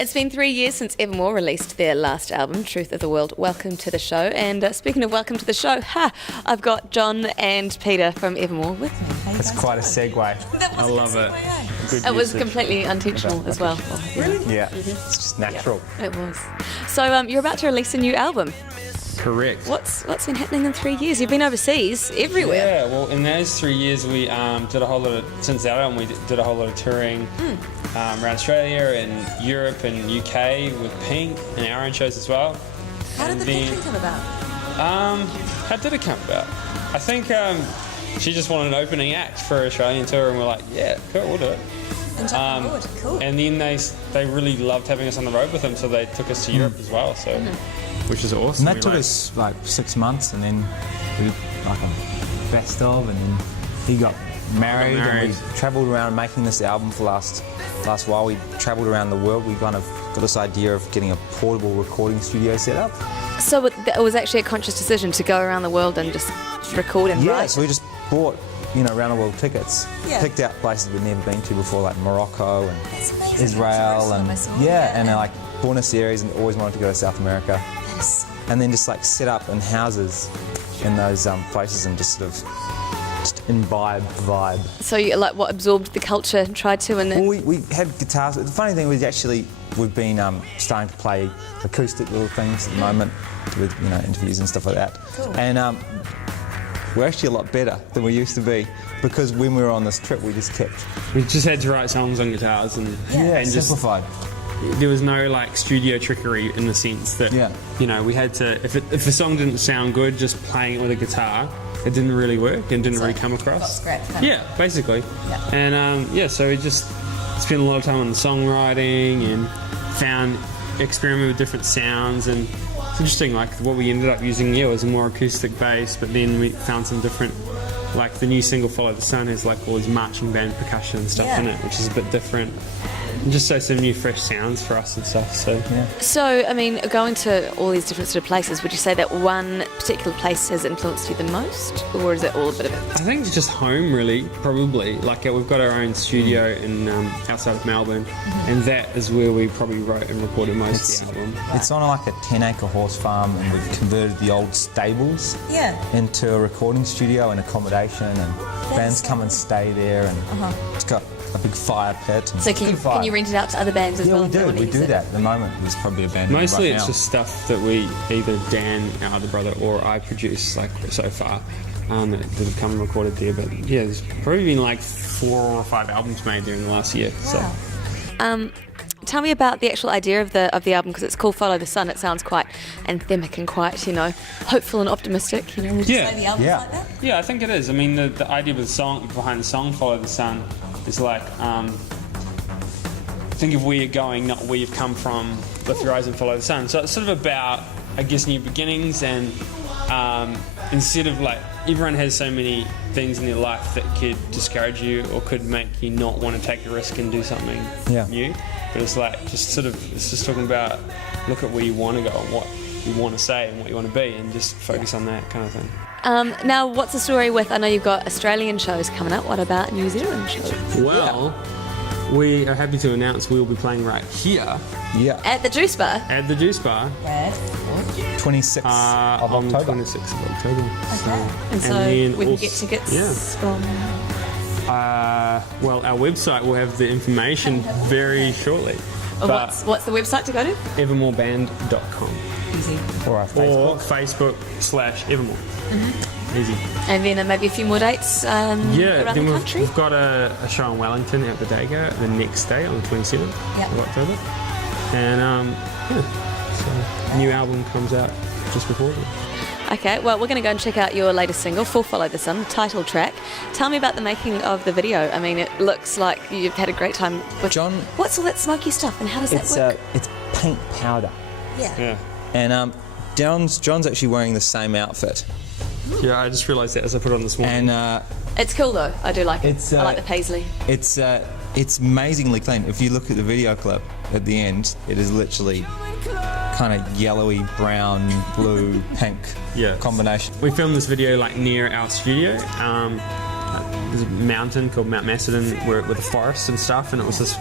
It's been 3 years since Evermore released their last album, Truth of the World. Welcome to the show. And speaking of welcome to the show, I've got John and Peter from Evermore with me. That's quite a segue. I love it. Good it was usage. completely intentional as well. Really? Yeah. It's just natural. Yeah, it was. So you're about to release a new album. Correct. What's been happening in 3 years? You've been overseas, everywhere. Yeah, well, in those 3 years, we did a whole lot of, since that album, we did a whole lot of touring around Australia and Europe and UK with Pink and our own shows as well. How did the Pink thing come about? How did it come about? I think she just wanted an opening act for an Australian tour, and we're like, yeah, cool, we'll do it. And jumped on board. Cool. And then they really loved having us on the road with them, so they took us to Europe as well. So. Which is awesome. And that took us like 6 months, and then we did like a best of, and then he got married, and we travelled around making this album for last while. We travelled around the world. We kind of got this idea of getting a portable recording studio set up. So it was actually a conscious decision to go around the world and just record and write? Yeah, so we just bought, around the world tickets. Yeah. Picked out places we'd never been to before, like Morocco and Israel, and and like Buenos Aires, and always wanted to go to South America. And then just like set up in houses in those places and just sort of imbibe the vibe. So you absorbed the culture and tried to, and then... Well, we had guitars. The funny thing was we've been starting to play acoustic little things at the moment with interviews and stuff like that. Cool. And we're actually a lot better than we used to be, because when we were on this trip we just had to write songs on guitars and simplified. There was no studio trickery in the sense that we had to, if a song didn't sound good, just playing it with a guitar, it didn't really work and didn't really come across. Yeah, basically. Yeah. And so we just spent a lot of time on the songwriting and experimented with different sounds, and it's interesting, what we ended up using was a more acoustic bass, but then we found some different, the new single Follow the Sun has all these marching band percussion and stuff in it, which is a bit different. And just some new fresh sounds for us and stuff. So, I mean, going to all these different sort of places, would you say that one particular place has influenced you the most, or is it all a bit of it? I think it's just home, really, probably. We've got our own studio in outside of Melbourne, and that is where we probably wrote and recorded most of the album. It's on a 10-acre horse farm, and we've converted the old stables into a recording studio and accommodation, and bands come and stay there, and it's got a big fire pit. So can you rent it out to other bands as well? Yeah, we do that at the moment. There's probably a band mostly right it's now. just stuff that we, either Dan, our other brother, or I produce so far that have come and recorded there. But yeah, there's probably been 4 or 5 albums made during the last year. Wow. So. Tell me about the actual idea of the album, because it's called Follow the Sun. It sounds quite anthemic and quite, hopeful and optimistic. Would you say the album's like that? Yeah, I think it is. I mean, the idea of behind the song Follow the Sun is think of where you're going, not where you've come from. Lift your eyes and follow the sun. So it's sort of about, I guess, new beginnings, and instead of everyone has so many things in their life that could discourage you or could make you not want to take a risk and do something new. But it's it's just talking about, look at where you want to go and what you want to say and what you want to be, and just focus on that kind of thing. Now, what's the story with, I know you've got Australian shows coming up, what about New Zealand shows? Well, we are happy to announce we will be playing right here. Yeah. At the Juice Bar? At the Juice Bar. Where? 26th of on October. 26th of October. Okay. And so we can get tickets from... well, our website will have the information very shortly. What's the website to go to? evermoreband.com. Easy. Or our Facebook/Evermore. Easy. And then maybe a few more dates around the country? We've got a show in Wellington at Bodega the next day on the 27th of October. And so new album comes out just before then. Okay, well, we're going to go and check out your latest single, Full Follow the Sun, title track. Tell me about the making of the video. I mean, it looks like you've had a great time with... John... What's all that smoky stuff, and how does that work? It's paint powder. Yeah. And John's actually wearing the same outfit. Yeah, I just realised that as I put it on this morning. And it's cool though. I do like it. I like the paisley. It's amazingly clean. If you look at the video clip at the end, it is literally kind of yellowy, brown, blue, pink combination. We filmed this video near our studio. There's a mountain called Mount Macedon with a forest and stuff, and it was this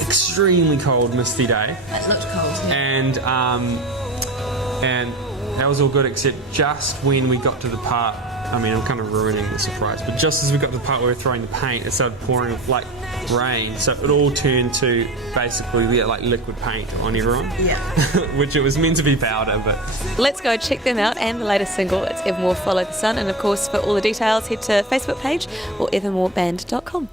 extremely cold, misty day. It looked cold. Yeah. And that was all good, except just when we got to the part, I mean, I'm kind of ruining the surprise, but just as we got to the part where we were throwing the paint, it started pouring like rain, so it all turned to basically like liquid paint on everyone. Yeah. Which it was meant to be powder, but... Let's go check them out and the latest single. It's Evermore, Follow the Sun. And of course, for all the details, head to Facebook page or evermoreband.com.